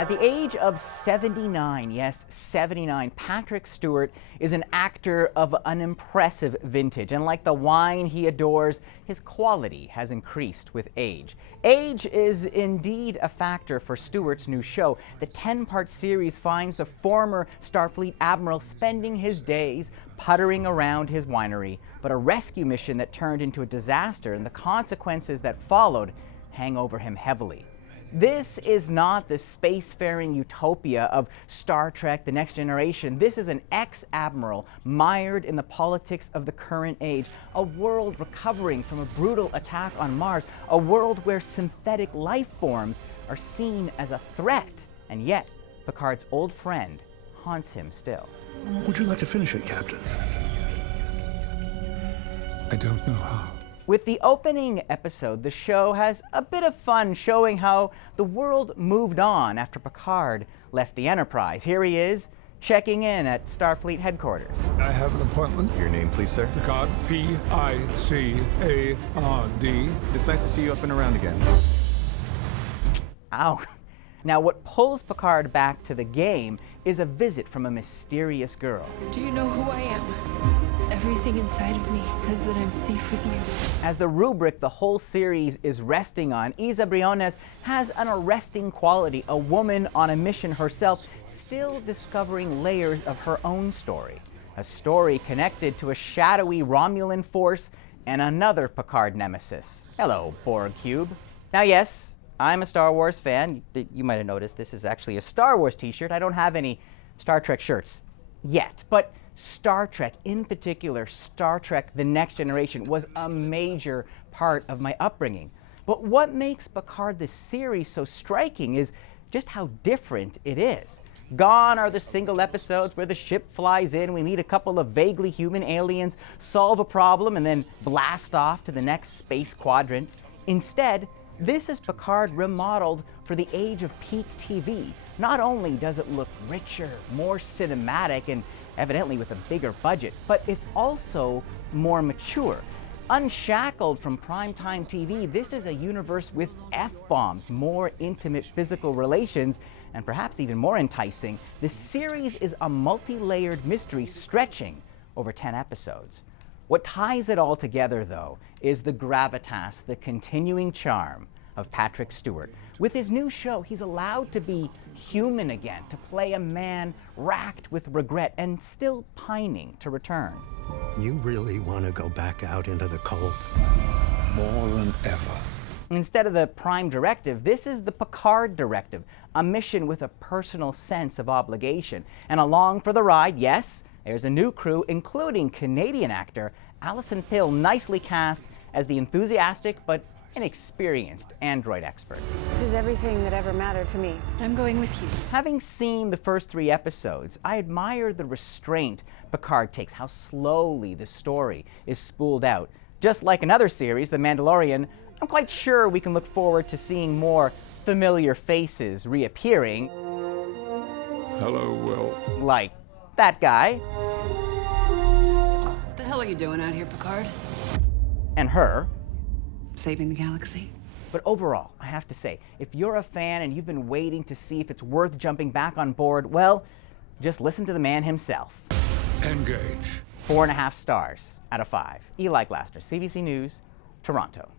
At the age of 79, yes, 79, Patrick Stewart is an actor of an impressive vintage. And like the wine he adores, his quality has increased with age. Age is indeed a factor for Stewart's new show. The 10-part series finds the former Starfleet admiral spending his days puttering around his winery, but a rescue mission that turned into a disaster and the consequences that followed hang over him heavily. This is not the spacefaring utopia of Star Trek: The Next Generation. This is an ex-admiral mired in the politics of the current age, a world recovering from a brutal attack on Mars, a world where synthetic life forms are seen as a threat, and yet Picard's old friend haunts him still. Would you like to finish it, Captain? I don't know how. With the opening episode, the show has a bit of fun showing how the world moved on after Picard left the Enterprise. Here he is, checking in at Starfleet headquarters. I have an appointment. Your name, please, sir? Picard, P-I-C-A-R-D. It's nice to see you up and around again. Ow. Now, what pulls Picard back to the game is a visit from a mysterious girl. Do you know who I am? Everything inside of me says that I'm safe with you. As the rubric the whole series is resting on, Isa Briones has an arresting quality, a woman on a mission herself, still discovering layers of her own story. A story connected to a shadowy Romulan force and another Picard nemesis. Hello, Borg Cube. Now, yes, I'm a Star Wars fan. You might have noticed this is actually a Star Wars t-shirt. I don't have any Star Trek shirts yet, but Star Trek, in particular, Star Trek: The Next Generation, was a major part of my upbringing. But what makes Picard this series so striking is just how different it is. Gone are the single episodes where the ship flies in, we meet a couple of vaguely human aliens, solve a problem, and then blast off to the next space quadrant. Instead, this is Picard remodeled for the age of peak TV. Not only does it look richer, more cinematic, and evidently with a bigger budget, but it's also more mature. Unshackled from primetime TV, this is a universe with F-bombs, more intimate physical relations, and perhaps even more enticing, the series is a multi-layered mystery stretching over 10 episodes. What ties it all together, though, is the gravitas, the continuing charm of Patrick Stewart. With his new show, he's allowed to be human again, to play a man racked with regret and still pining to return. You really want to go back out into the cold? More than ever. Instead of the Prime Directive, this is the Picard Directive, a mission with a personal sense of obligation. And along for the ride, yes, there's a new crew, including Canadian actor Alison Pill, nicely cast as the enthusiastic but inexperienced android expert. This is everything that ever mattered to me. I'm going with you. Having seen the first 3 episodes, I admire the restraint Picard takes, how slowly the story is spooled out. Just like another series, The Mandalorian, I'm quite sure we can look forward to seeing more familiar faces reappearing. Hello, Will. Like that guy. What the hell are you doing out here, Picard? And her. Saving the galaxy? But overall, I have to say, if you're a fan and you've been waiting to see if it's worth jumping back on board, well, just listen to the man himself. Engage. 4.5 stars out of 5. Eli Glasner, CBC News, Toronto.